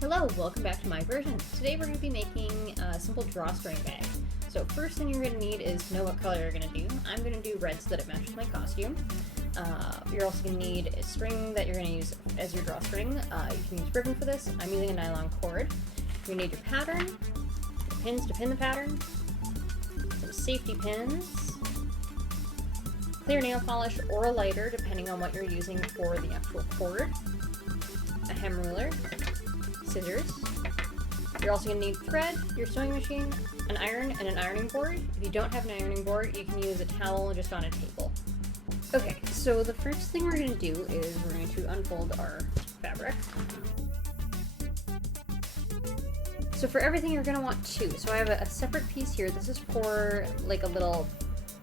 Hello, welcome back to my version. Today we're going to be making a simple drawstring bag. So first thing you're going to need is to know what color you're going to do. I'm going to do red so that it matches my costume. You're also going to need a string that you're going to use as your drawstring. You can use ribbon for this. I'm using a nylon cord. You're going to need your pattern, your pins to pin the pattern, some safety pins, clear nail polish or a lighter depending on what you're using for the actual cord, a hem ruler, scissors. You're also going to need thread, your sewing machine, an iron, and an ironing board. If you don't have an ironing board, you can use a towel just on a table. Okay, so the first thing we're going to do is we're going to unfold our fabric. So for everything you're going to want two. So I have a separate piece here. This is for like a little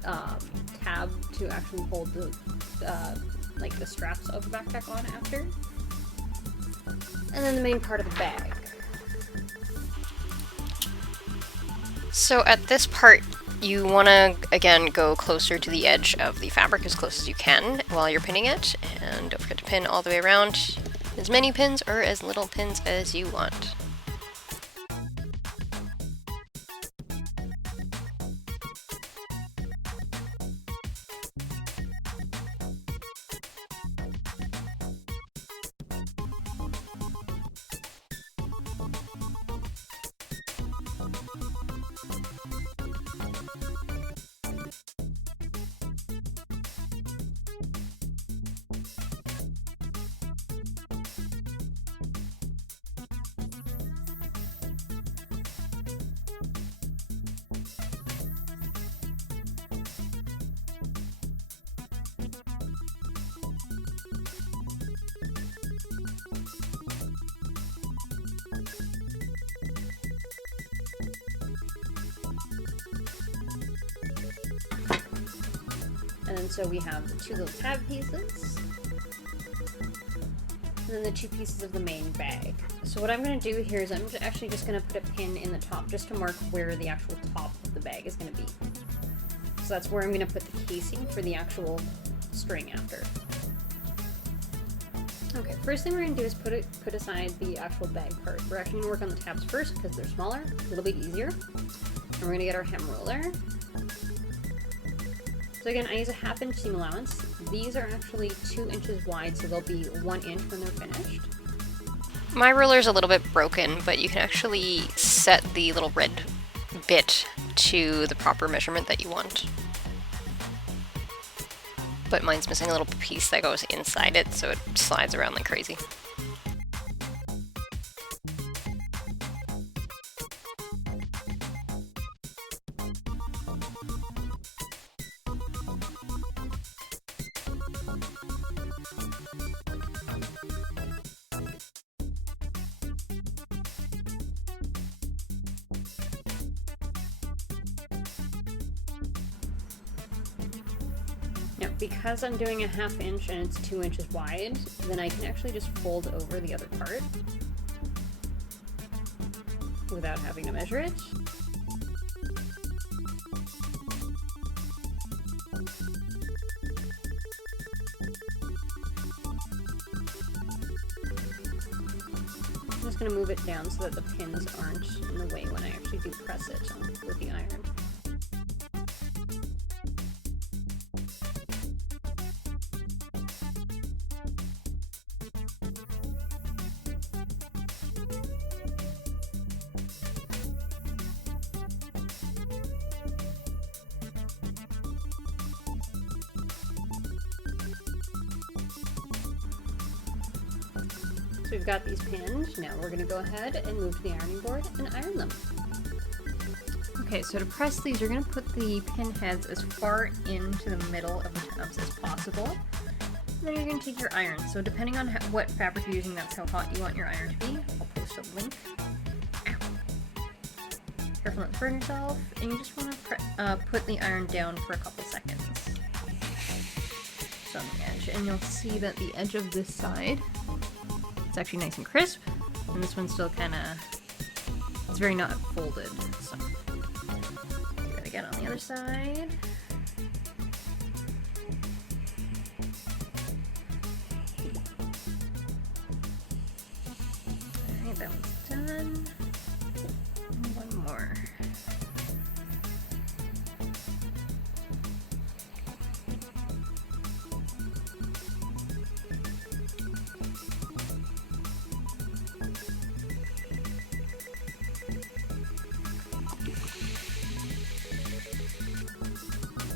tab to actually hold the like the straps of the backpack on after. And then the main part of the bag. So at this part, you want to, again, go closer to the edge of the fabric as close as you can while you're pinning it. And don't forget to pin all the way around, as many pins or as little pins as you want. And then so we have the two little tab pieces, and then the two pieces of the main bag. So what I'm going to do here is I'm actually just going to put a pin in the top just to mark where the actual top of the bag is going to be. So that's where I'm going to put the casing for the actual string after. Okay, first thing we're going to do is put aside the actual bag part. We're actually going to work on the tabs first because they're smaller, a little bit easier. And we're going to get our hem ruler. So again, I use a 1/2 inch seam allowance. These are actually 2 inches wide, so they'll be 1 inch when they're finished. My ruler's a little bit broken, but you can actually set the little red bit to the proper measurement that you want. But mine's missing a little piece that goes inside it, so it slides around like crazy. Now, because I'm doing a 1/2 inch and it's 2 inches wide, then I can actually just fold over the other part without having to measure it. I'm just going to move it down so that the pins aren't in the way when I actually do press it with the iron. So we've got these pinned. Now we're going to go ahead and move to the ironing board and iron them. Okay, so to press these, you're going to put the pin heads as far into the middle of the tabs as possible. And then you're going to take your iron. So depending on what fabric you're using, that's how hot you want your iron to be. I'll post a link. Ow. Careful not to burn yourself. And you just want to put the iron down for a couple seconds. So on the edge. And you'll see that the edge of this side, it's actually nice and crisp, and this one's still kind of, it's very not folded, so do that again on the other side. that one's done. And one more.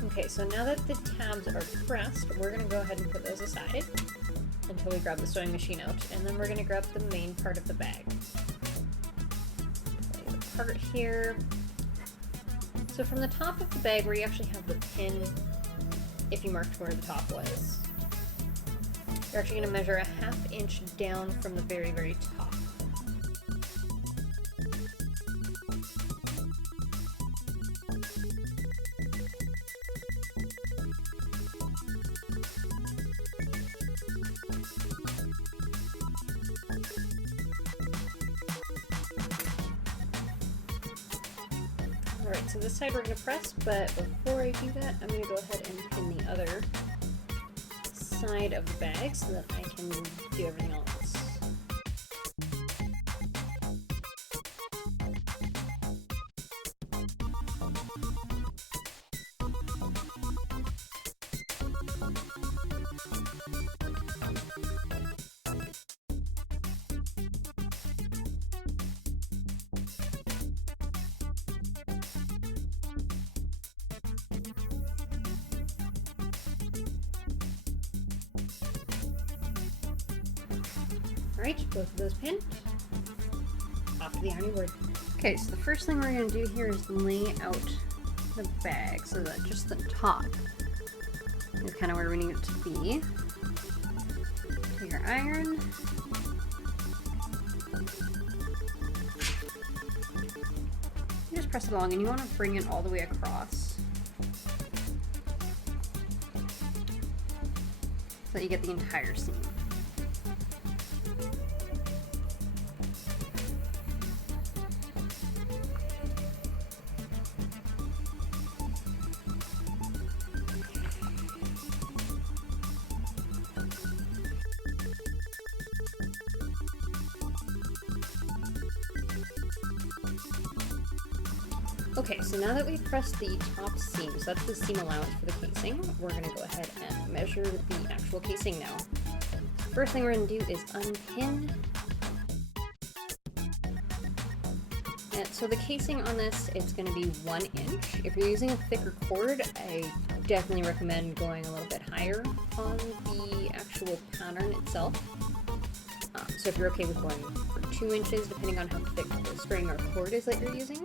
Okay, so now that the tabs are pressed, we're going to go ahead and put those aside until we grab the sewing machine out, and then we're going to grab the main part of the bag. The part here. So from the top of the bag where you actually have the pin, if you marked where the top was, you're actually going to measure a 1/2 inch down from the very, very top. Alright, so this side we're going to press, but before I do that, I'm going to go ahead and pin the other side of the bag so that I can do everything else. Alright, both of those pinned. Off to the ironing board. Okay, so the first thing we're going to do here is lay out the bag so that just the top is kind of where we need it to be. Take your iron. You just press it along, and you want to bring it all the way across so that you get the entire seam. Okay, so now that we've pressed the top seam, so that's the seam allowance for the casing, we're going to go ahead and measure the actual casing now. First thing we're going to do is unpin. And so the casing on this, it's going to be 1 inch. If you're using a thicker cord, I definitely recommend going a little bit higher on the actual pattern itself. So if you're okay with going for 2 inches, depending on how thick the string or cord is that you're using.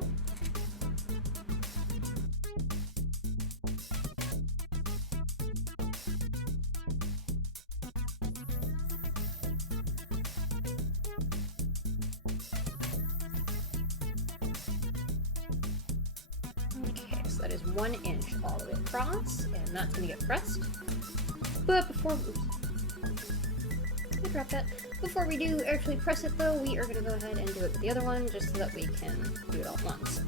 Okay, so that is 1 inch all the way across, and that's going to get pressed. But before, I dropped that. Before we do actually press it though, we are going to go ahead and do it with the other one, just so that we can do it all at once.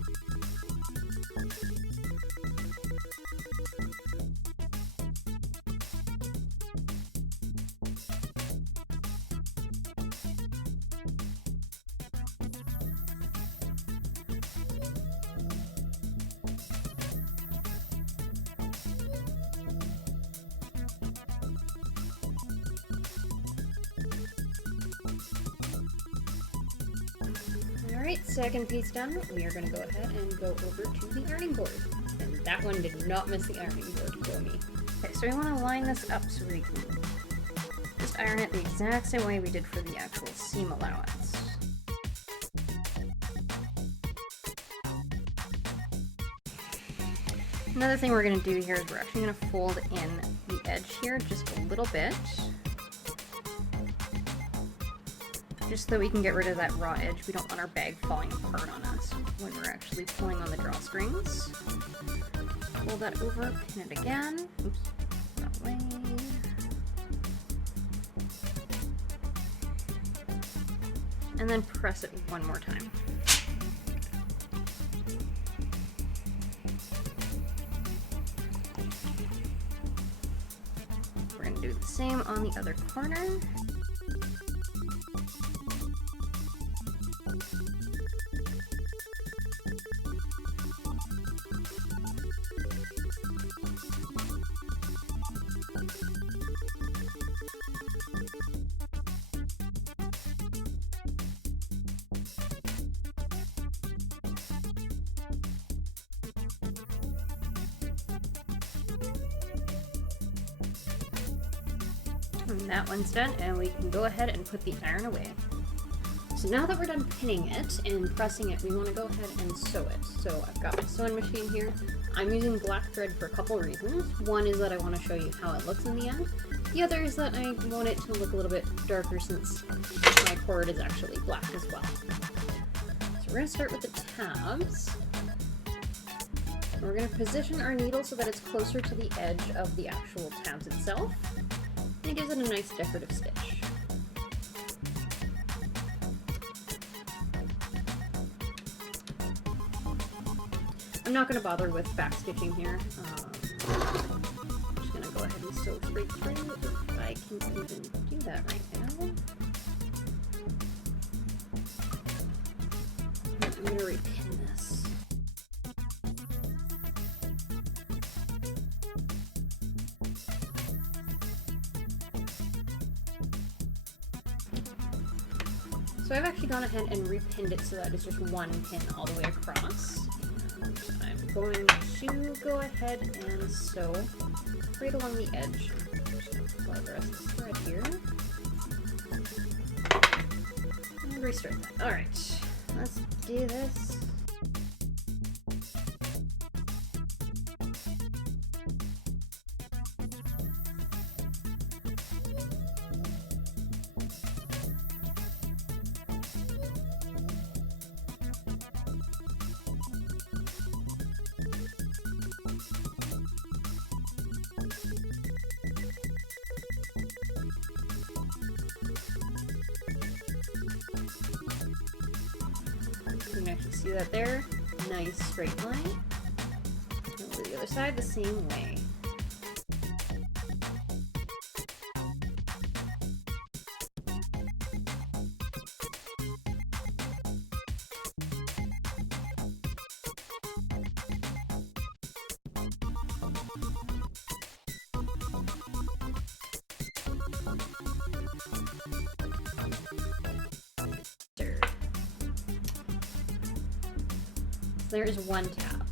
Alright, second piece done, we are going to go ahead and go over to the ironing board. And that one did not miss the ironing board for me. Okay, so we want to line this up so we can just iron it the exact same way we did for the actual seam allowance. Another thing we're going to do here is we're actually going to fold in the edge here just a little bit. Just so we can get rid of that raw edge. We don't want our bag falling apart on us when we're actually pulling on the drawstrings. Pull that over, pin it again. Oops, that way. And then press it one more time. We're going to do the same on the other corner. And that one's done, and we can go ahead and put the iron away. So now that we're done pinning it and pressing it, we want to go ahead and sew it. So I've got my sewing machine here. I'm using black thread for a couple reasons. One is that I want to show you how it looks in the end. The other is that I want it to look a little bit darker since my cord is actually black as well. So we're going to start with the tabs. We're going to position our needle so that it's closer to the edge of the actual tabs itself. And it gives it a nice decorative stitch. I'm not going to bother with back stitching here. I'm just going to go ahead and sew straight through if I can even do that right now. I'm going to repin this. So I've actually gone ahead and repinned it so that it's just one pin all the way across. I'm going to go ahead and sew right along the edge. I'm just going to pull out the rest of the thread here. And restart that. Alright, let's do this. You can actually see that there. Nice straight line. And we'll do the other side the same way. There is one tab.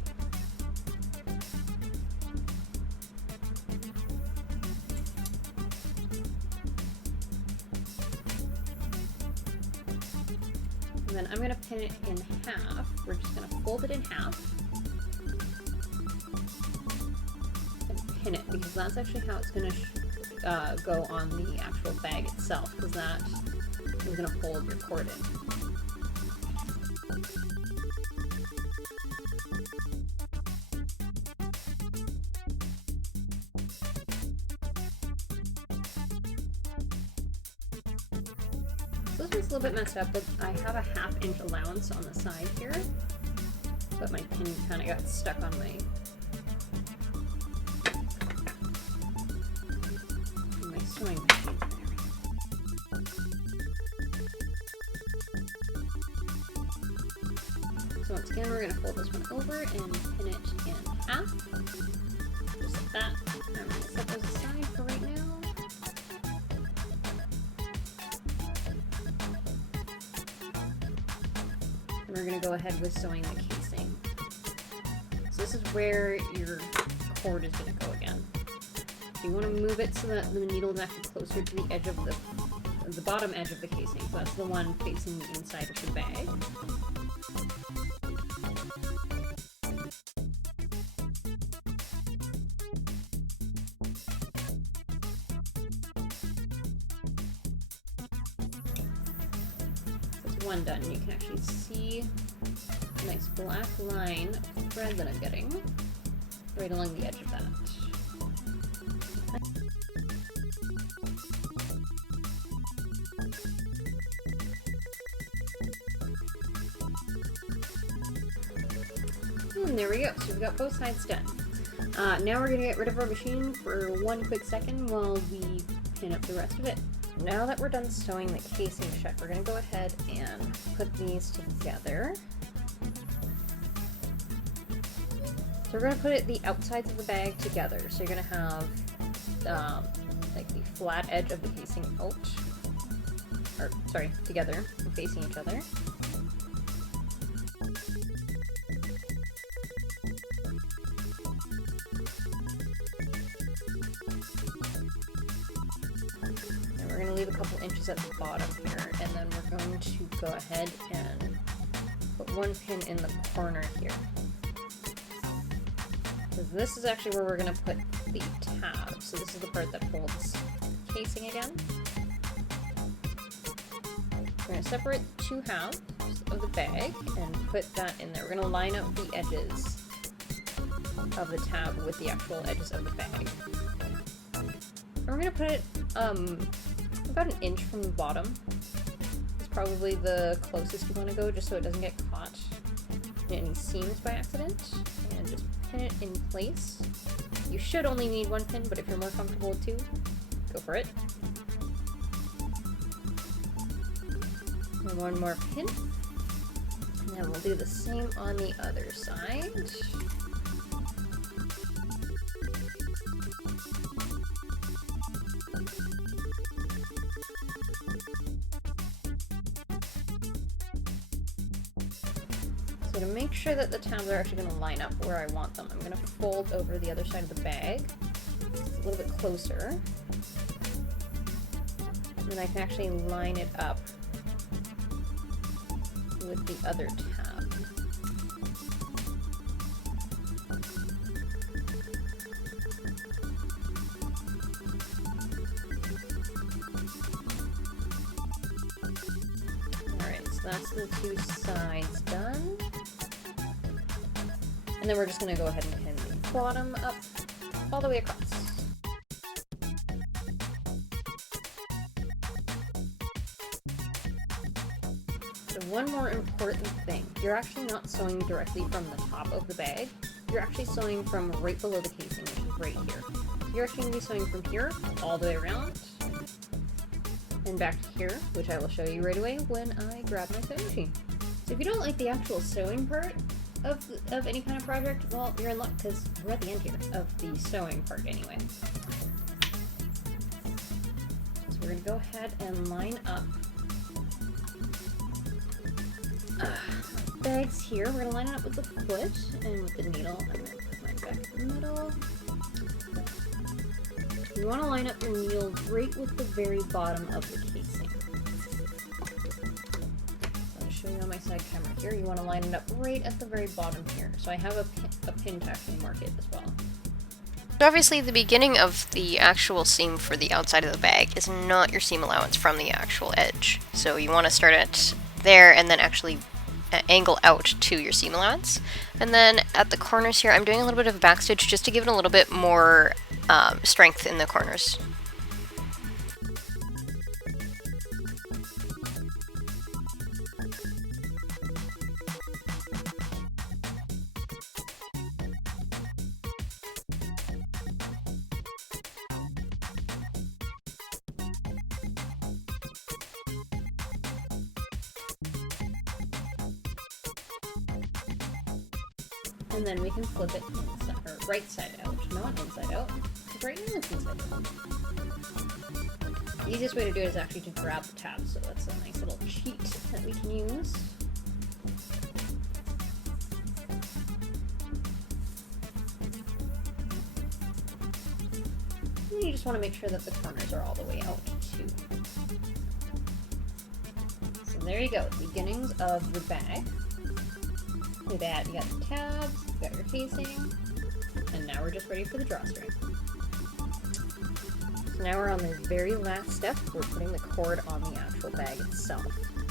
And then I'm going to pin it in half. We're just going to fold it in half and pin it, because that's actually how it's going to go on the actual bag itself, because that is going to hold your cord in. So this one's a little bit messed up, but I have a 1/2 inch allowance on the side here, but my pin kind of got stuck on my sewing machine. So once again, we're going to fold this one over and pin it in half, just like that. I'm going to set those aside for right now. We're going to go ahead with sewing the casing. So this is where your cord is going to go again. You want to move it so that the needle is actually closer to the edge of the bottom edge of the casing. So that's the one facing the inside of the bag. One done, and you can actually see a nice black line of thread that I'm getting right along the edge of that. And there we go, so we've got both sides done. Now we're going to get rid of our machine for one quick second while we pin up the rest of it. Now that we're done sewing the casing shut, we're going to go ahead and put these together. So we're going to put the outsides of the bag together. So you're going to have like the flat edge of the casing out, or sorry, together, facing each other. And we're going to leave a couple inches at the bottom here, and then we're going to go ahead and put one pin in the corner here. Because this is actually where we're going to put the tab. So this is the part that holds the casing again. We're going to separate the two halves of the bag and put that in there. We're going to line up the edges of the tab with the actual edges of the bag. And we're going to put it about an inch from the bottom. It's probably the closest you want to go, just so it doesn't get caught in any seams by accident. And just pin it in place. You should only need one pin, but if you're more comfortable with two, go for it. And one more pin. And then we'll do the same on the other side. So to make sure that the tabs are actually going to line up where I want them, I'm going to fold over the other side of the bag. It's a little bit closer. And then I can actually line it up with the other tab. Alright, so that's the two sides done. And then we're just going to go ahead and pin the bottom up all the way across. So one more important thing, you're actually not sewing directly from the top of the bag, you're actually sewing from right below the casing, which is right here. So you're actually going to be sewing from here all the way around and back to here, which I will show you right away when I grab my sewing machine. So if you don't like the actual sewing part of any kind of project, well, you're in luck because we're at the end here of the sewing part anyway. So we're going to go ahead and line up bags here. We're going to line it up with the foot and with the needle. I'm going to put mine back in the middle. You want to line up your needle right with the very bottom of the casing. So I'll show you on my side camera here. You want to line it up right at the very bottom here. So I have a pin to actually mark it as well. So obviously the beginning of the actual seam for the outside of the bag is not your seam allowance from the actual edge. So you want to start it there and then actually angle out to your seam allowance. And then at the corners here, I'm doing a little bit of a backstitch just to give it a little bit more strength in the corners. And then we can flip it inside, or right side out, not inside out. Right now it's inside out. The easiest way to do it is actually to grab the tab, so that's a nice little cheat that we can use. And you just want to make sure that the corners are all the way out too. So there you go, beginnings of the bag. Look at that, you got the tabs, you got your casing, and now we're just ready for the drawstring. So now we're on the very last step, we're putting the cord on the actual bag itself.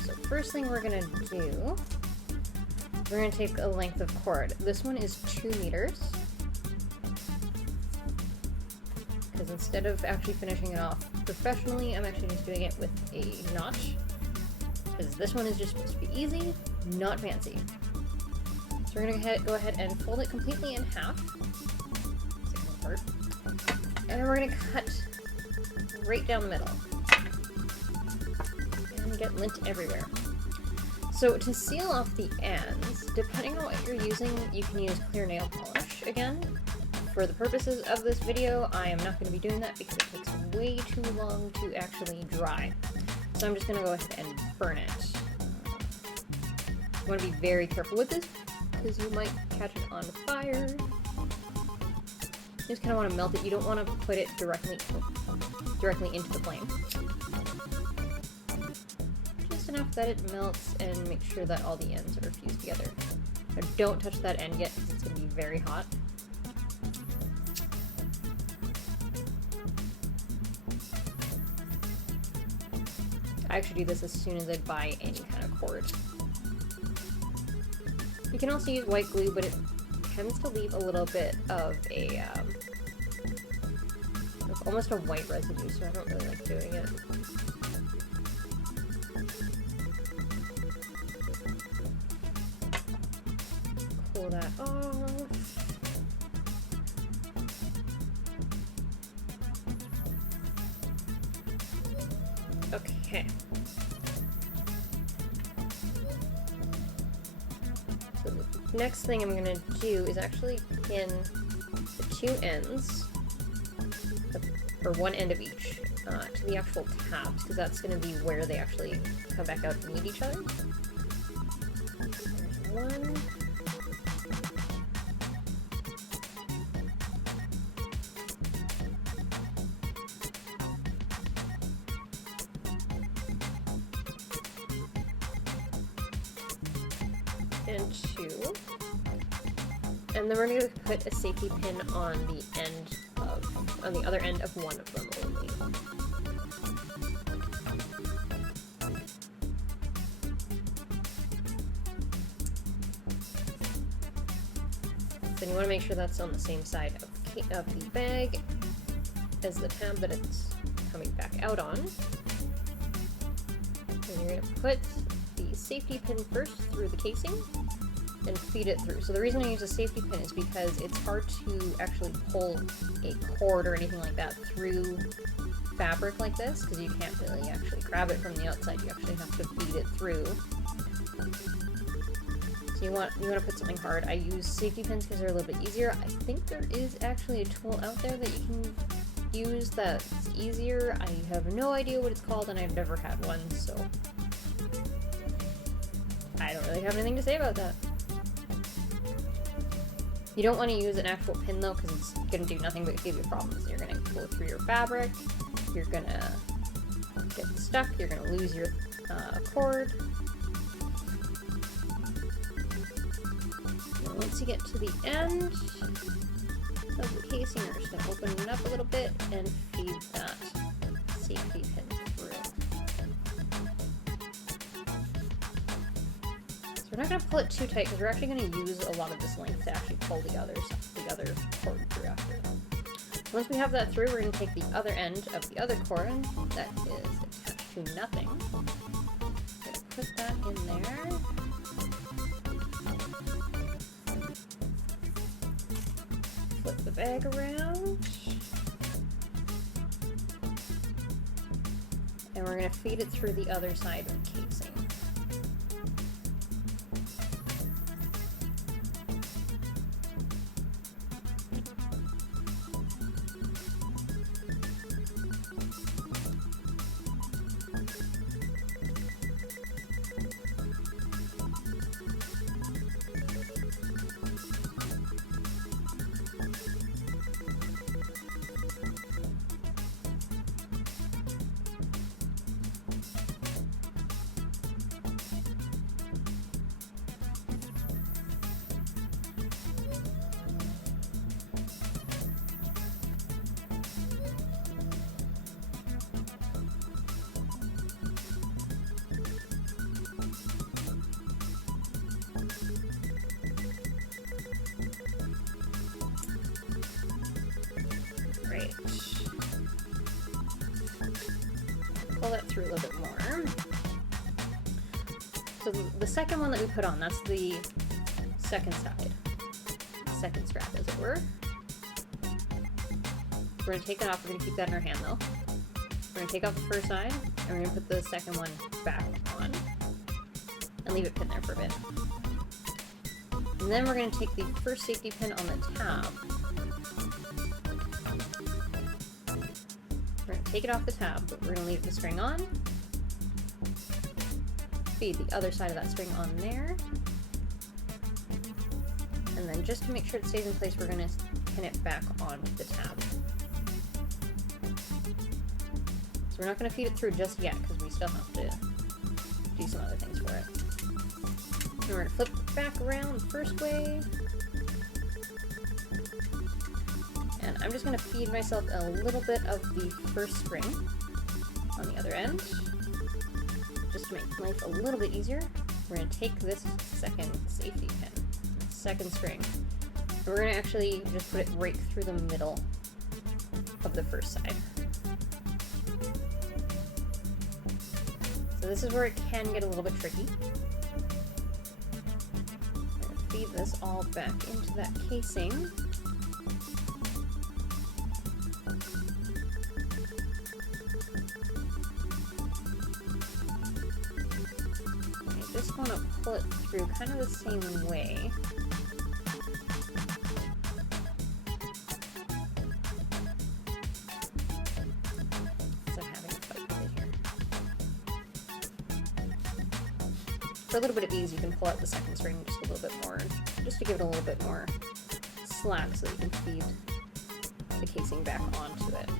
So first thing we're going to do, we're going to take a length of cord. This one is 2 meters. Because instead of actually finishing it off professionally, I'm actually just doing it with a notch. Because this one is just supposed to be easy, not fancy. So we're going to go ahead and fold it completely in half. And then we're going to cut right down the middle. and get lint everywhere. So to seal off the ends, depending on what you're using, you can use clear nail polish again. For the purposes of this video, I am not going to be doing that because it takes way too long to actually dry. So I'm just going to go ahead and burn it. You want to be very careful with this because you might catch it on fire. You just kind of want to melt it. You don't want to put it directly into the flame. Just enough that it melts and make sure that all the ends are fused together. Now, don't touch that end yet because it's going to be very hot. I actually do this as soon as I buy any kind of cord. You can also use white glue, but it tends to leave a little bit of a, almost a white residue, so I don't really like doing it. Pull that off. Okay. So the next thing I'm going to do is actually pin the two ends, or one end of each, to the actual tabs, because that's going to be where they actually come back out to meet each other. There's one. And two. And then we're going to put a safety pin on the other end of one of them only. Then you want to make sure that's on the same side of the bag as the tab that it's coming back out on. And you're going to put the safety pin first through the casing and feed it through. So the reason I use a safety pin is because it's hard to actually pull a cord or anything like that through fabric like this, because you can't really actually grab it from the outside. You actually have to feed it through. So you want to put something hard. I use safety pins because they're a little bit easier. I think there is actually a tool out there that you can use that's easier. I have no idea what it's called, and I've never had one, so I don't really have anything to say about that. You don't want to use an actual pin though, because it's going to do nothing but give you problems. You're going to go through your fabric, you're going to get stuck, you're going to lose your cord. And once you get to the end of the casing, you're just going to open it up a little bit and feed that safety pin through. We're not going to pull it too tight because we're actually going to use a lot of this length to actually pull the other cord through after. Once we have that through, we're going to take the other end of the other cord that is attached to nothing. We're going to put that in there. Flip the bag around. And we're going to feed it through the other side of the casing. Pull that through a little bit more. So the second one that we put on, that's the second side. Second strap, as it were. We're going to take that off. We're going to keep that in our hand, though. We're going to take off the first side. And we're going to put the second one back on and leave it pinned there for a bit. And then we're going to take the first safety pin on the tab. We're going to take it off the tab, but we're going to leave the string on. Feed the other side of that string on there. And then just to make sure it stays in place, we're going to pin it back on the tab. So we're not going to feed it through just yet because we still have to do some other things for it. And we're going to flip it back around the first way. And I'm just going to feed myself a little bit of the first string on the other end. Just to make life a little bit easier, we're going to take this second safety pin, second string, and we're going to actually just put it right through the middle of the first side. So this is where it can get a little bit tricky. We're going to feed this all back into that casing. Just want to pull it through kind of the same way. So I'm having a fight with it here. For a little bit of ease, you can pull out the second string just a little bit more, just to give it a little bit more slack so that you can feed the casing back onto it.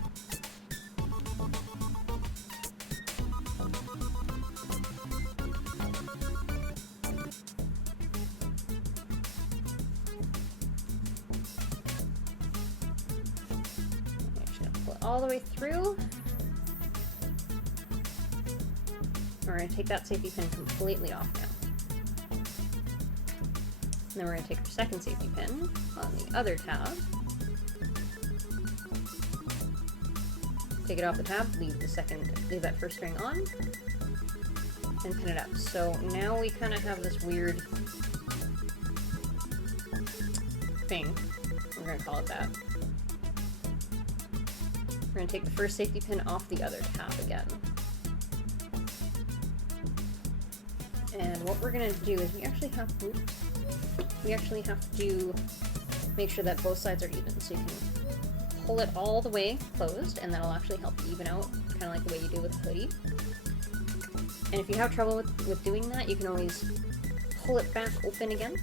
All the way through. We're going to take that safety pin completely off now. And then we're going to take our second safety pin on the other tab. Take it off the tab, leave that first string on, and pin it up. So now we kind of have this weird thing. We're going to call it that. We're going to take the first safety pin off the other tab again. And what we're going to do is we actually have to make sure that both sides are even. So you can pull it all the way closed, and that'll actually help even out, kind of like the way you do with the hoodie. And if you have trouble with doing that, you can always pull it back open again,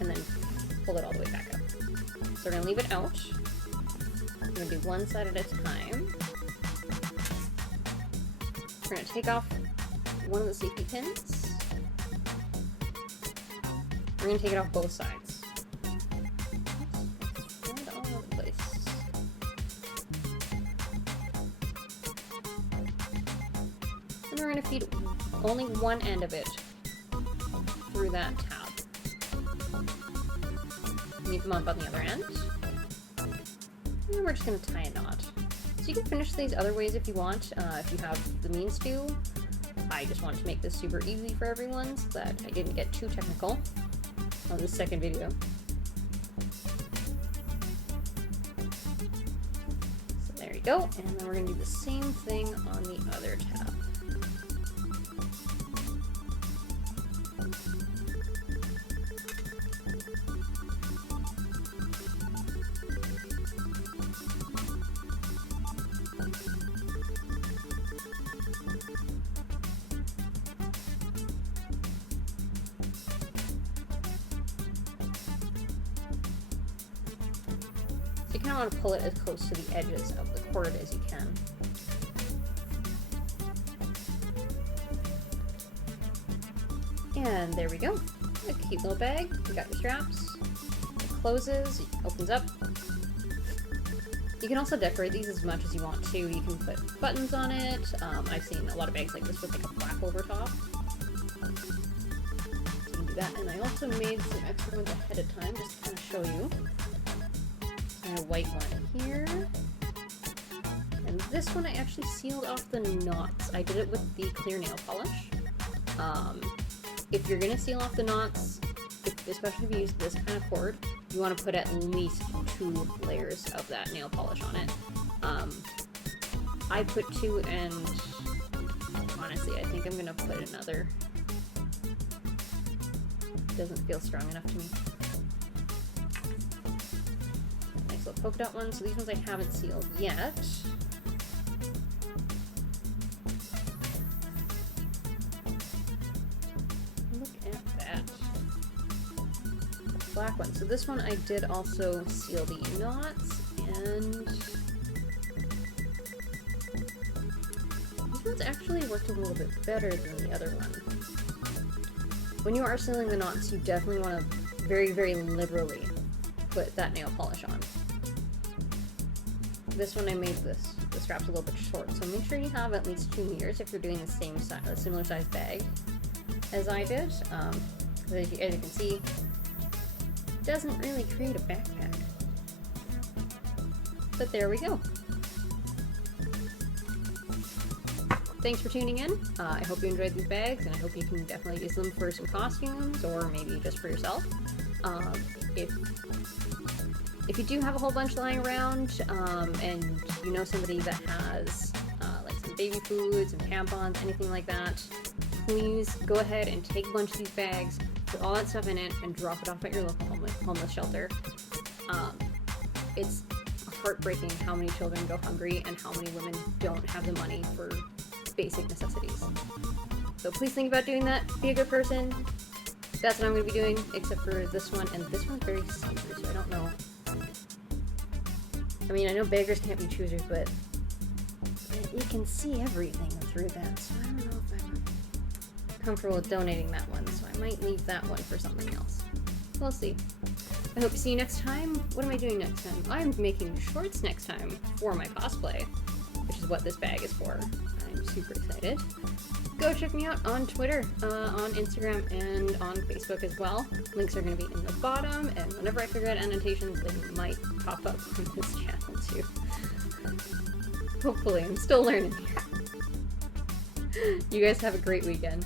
and then pull it all the way back up. So we're going to leave it out. We're going to do one side at a time. We're going to take off one of the safety pins. We're going to take it off both sides. And all over the place. And we're going to feed only one end of it through that tab. Leave them up on the other end. And we're just going to tie a knot. So you can finish these other ways if you want, if you have the means to. I just wanted to make this super easy for everyone so that I didn't get too technical on the second video. So there you go, and then we're going to do the same thing on the other tab. You kind of want to pull it as close to the edges of the cord as you can. And there we go. A cute little bag. You got your straps. It closes, it opens up. You can also decorate these as much as you want to. You can put buttons on it. I've seen a lot of bags like this with like a flap over top. So you can do that. And I also made some extra ones ahead of time just to kind of show you. And a white one here. And this one I actually sealed off the knots. I did it with the clear nail polish. If you're going to seal off the knots, especially if you use this kind of cord, you want to put at least 2 layers of that nail polish on it. I put 2, and honestly, I think I'm gonna put another. Doesn't feel strong enough to me. Nice little polka dot ones. So these ones I haven't sealed yet. Look at that. Black one. So this one I did also seal the knots, and these ones actually worked a little bit better than the other one. When you are sealing the knots, you definitely want to very, very liberally put that nail polish on. This one I made the straps a little bit short, so make sure you have at least 2 meters if you're doing the same similar size bag as I did. As you can see, it doesn't really create a backpack. But there we go. Thanks for tuning in. I hope you enjoyed these bags, and I hope you can definitely use them for some costumes, or maybe just for yourself. If you do have a whole bunch lying around, and you know somebody that has like some baby food, some tampons, anything like that, please go ahead and take a bunch of these bags, put all that stuff in it, and drop it off at your local homeless shelter. It's heartbreaking how many children go hungry and how many women don't have the money for basic necessities. So please think about doing that. Be a good person. That's what I'm going to be doing, except for this one, and this one's very see-through, so I don't know. I mean, I know beggars can't be choosers, but you can see everything through that, so I don't know if I'm comfortable with donating that one, so I might leave that one for something else. We'll see. I hope to see you next time. What am I doing next time? I'm making shorts next time for my cosplay, which is what this bag is for. I'm super excited. Go check me out on Twitter, on Instagram, and on Facebook as well. Links are going to be in the bottom, and whenever I figure out annotations, they might pop up on this channel too. Hopefully, I'm still learning. You guys have a great weekend.